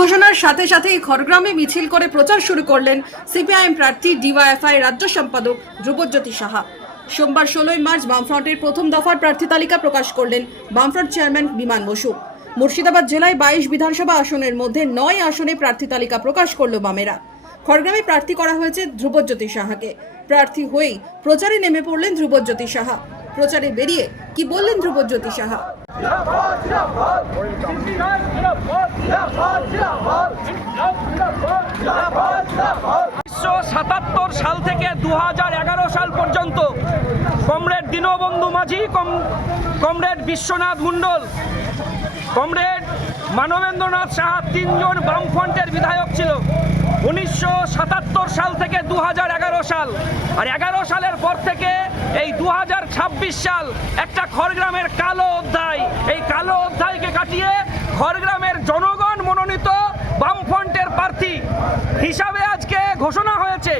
ঘোষণার সাথে সাথেই খড়গ্রামে মিছিল করে প্রচার শুরু করলেন সিপিআইএম প্রার্থী ডিওয়াইএফআই রাজ্য সম্পাদক ধ্রুবজ্যোতি সাহা। সোমবার 16 মার্চ বামফ্রন্টের প্রথম দফার প্রার্থী তালিকা প্রকাশ করলেন বামফ্রন্ট চেয়ারম্যান বিমান বসু। মুর্শিদাবাদ জেলায় 22 বিধানসভা আসনের মধ্যে 9 আসনে প্রার্থী তালিকা প্রকাশ করল বামেরা। খড়গ্রামে প্রার্থী করা হয়েছে ধ্রুবজ্যোতি সাহাকে। প্রার্থী হয়েই প্রচারে নেমে পড়লেন ধ্রুবজ্যোতি সাহা। প্রচারে বেরিয়ে কি বললেন ধ্রুবজ্যোতি সাহা? 1977 সাল থেকে 2011 সাল পর্যন্ত কমরেড দীনবন্ধু মাঝি, কমরেড বিশ্বনাথ মণ্ডল, কমরেড মানবেন্দ্রনাথ সাহা তিনজন বামফ্রন্টের বিধায়ক ছিল। 1977 সাল থেকে 2011 সাল, আর 11 সালের পর থেকে এই 2026 সাল একটা খড়গ্রামের কালো অধ্যায়। এই কালো অধ্যায়কে কাটিয়ে খড়গ্রামের জনগণ মনোনীত বামফ্রন্টের প্রার্থী হিসাবে আজকে ঘোষণা হয়েছে।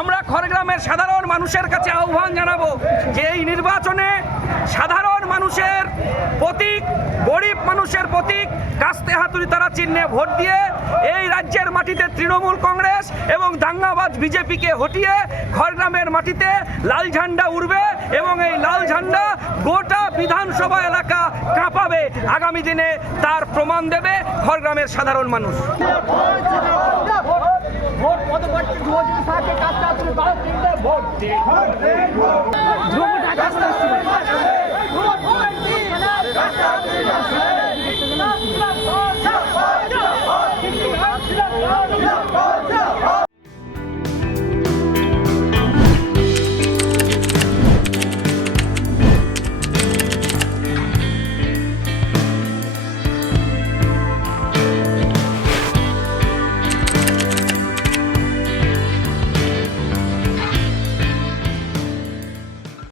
আমরা খড়গ্রামের সাধারণ মানুষের কাছে আহ্বান জানাবো যে এই নির্বাচনে সাধারণ মানুষের প্রতীক, গরিব মানুষের প্রতীক কাস্তে হাতুড়ি তারা চিহ্নে ভোট দিয়ে এই রাজ্যের মাটিতে তৃণমূল কংগ্রেস এবং দাঙ্গাবাজ বিজেপিকে হটিয়ে খড়গ্রামের মাটিতে লাল ঝান্ডা উড়বে এবং এই লাল ঝান্ডা গোটা বিধানসভা এলাকা কাঁপাবে। আগামী দিনে তার প্রমাণ দেবে খড়গ্রামের সাধারণ মানুষ। ভোট